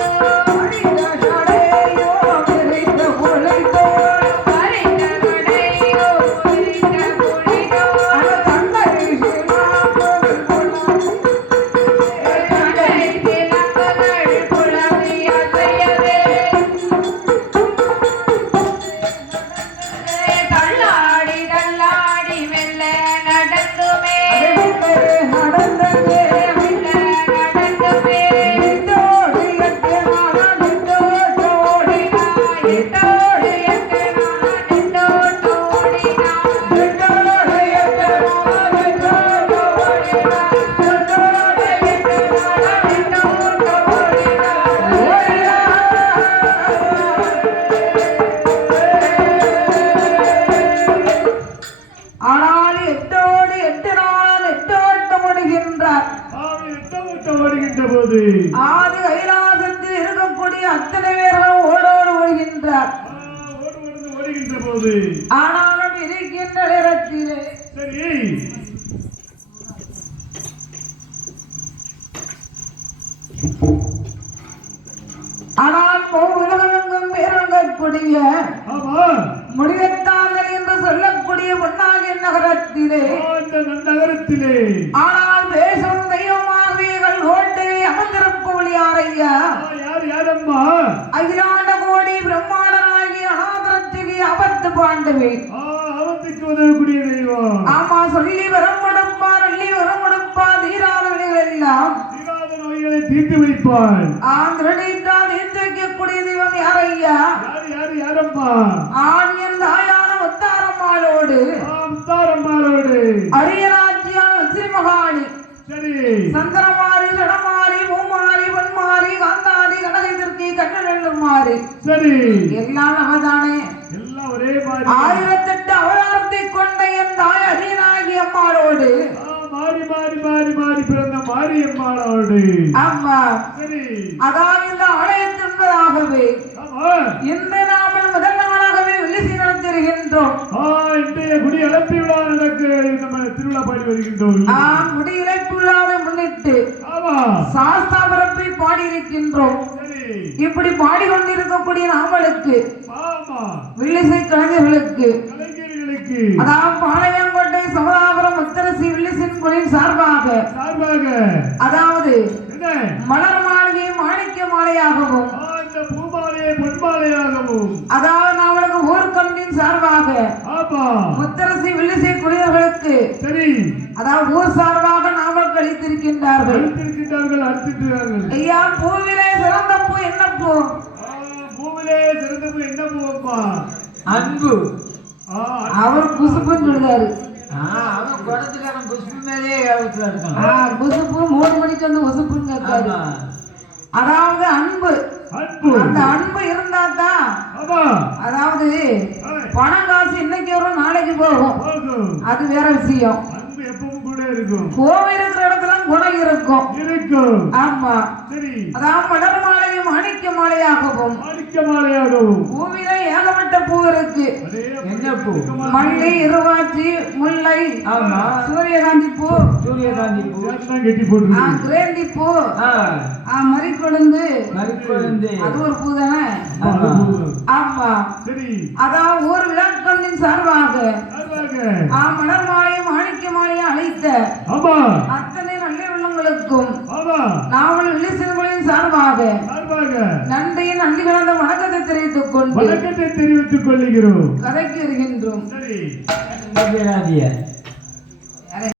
thank you. போது ஆதி கைலாசத்தில் இருக்கக்கூடிய அத்தனை பேர்களும் ஓடோடு ஓடுகின்றார். ஓடுகின்ற போது. ஆனாலும் இருக்கின்ற நேரத்திலே சரி. ஆனால் உலகமெங்கும் பேரங்கக்கூடிய என்று சொல்லக்கூடிய பொன்னாகிய நகரத்திலே. நன்னகரத்திலே. ஆனால் பேசும் தெய்வமாகவே கோட்டை அமர்ந்திருப்பவள் யாரையா ஆ, யார் யாரம்மா அகிலாண்ட கோடி பிரம்மாண்டனாகிய அனாதரத்துக்கு அபத்து பாண்டவே. ஆ, அவத்துக்கு உதவக்கூடிய தெய்வம். ஆமா சொல்லி வரம் கொடுப்பா அள்ளி வரம் கொடுப்பா தீராத வினைகள் எல்லாம் தீராத நோய்களை தீர்த்து வைப்பாள் ஆந்திரடித்தால் தீர்த்து வைக்கக்கூடிய தெய்வம் யாரையா யார் யார் யாரம்மா? ஆணியன் மாறி சரி. எல்லாம் நம்மதானே எல்லாம் ஒரே மாதிரி ஆயிரத்தெட்டு அவதாரத்தை கொண்ட என் தாய் அரியனாகி அம்மாளோடு மாறி மாறி மாறி மாறி பிறந்த மாரியம்மாளோடு ஆமா சரி. அதான் இந்த ஆலயத்தின்பதாகவே இன்று நாமல் முதல் நாளாகவே வெள்ளிசி நடத்திருக்கின்றோம் ஆ, இன்றைய குடி அலப்பி விழா நடக்க நம்ம திருவிழா பாடி வருகின்றோம். ஆம் முடியிழைப்பு விழாவை முன்னிட்டு ஆமா. சாஸ்தாபரப்பை பாடியிருக்கின்றோம். சரி இப்படி பாடிக்கொண்டிருக்கக்கூடிய நாமளுக்கு வில்லிசை கலைஞர்களுக்கு. அதாவது பாளையங்கோட்டை சமதாபுரம் முத்தரசி வில்லிசின் குழுவின் சார்பாக சார்பாக. அதாவது மலர் மாளிகை மாணிக்க மாலையாகவும் அதாவது நாமளுக்கு ஊர்கண்டின் சார்பாக ஆமா. முத்தரசி வில்லிசை குழுவர்களுக்கு சரி. அதாவது ஊர் சார்பாக அழுத்திருக்கின்றார்கள் அழுத்திருக்கிறார்கள் ஐயா பூவிலே சிறந்த பூ என்ன பூ ஆ, பூவிலே சிறந்த பூ என்ன பூவப்பா அன்பு. அவர் குசுப்புன்னு சொல்லுதாரு ஆ, அவன் குடத்துக்காரன் புஷ்பு மேலேயே குசுப்பு மூணு மணிக்கு வந்து உசுப்புன்னு கேட்காரு. அதாவது அன்பு. அன்பு. அந்த அன்பு இருந்தா தான் அதாவது பணம் காசு இன்னைக்கு வரும் நாளைக்கு போகும். அது வேற விஷயம். கோவில் இருக்கிற இடத்துல குணம் இருக்கும். இருக்கும். ஆமா. அதாவது மலர் மாலையும் மாணிக்க மாலையாகவும். மாணிக்க மாலையாகவும். பூவில ஏகப்பட்ட பூ இருக்கு. அதே என்ன பூ? மல்லி இருவாச்சி முல்லை ஆமா. சூரியகாந்தி பூ. சூரியகாந்தி பூ. ஆ, கிரேந்தி பூ. ஆ, மறிக்கொழுந்து. மறிக்குழந்து. அது ஒரு பூ தானே? ஆமா, சரி. அதான் ஊர் விழாக்களின் சார்பாக ஆ மலர் மாலையும் மாணிக்க மாலையும் அழைத்த அத்தனை நல்ல உள்ளங்களுக்கும் நாவல் விழிசல்களின் சார்பாக சார்பாக. நன்றியின் நன்றி கலந்த வணக்கத்தை தெரிவித்துக் கொண்டு வணக்கத்தை தெரிவித்துக் கொள்ளுகிறோம் கதைக்கு இருக்கின்றோம் சரி.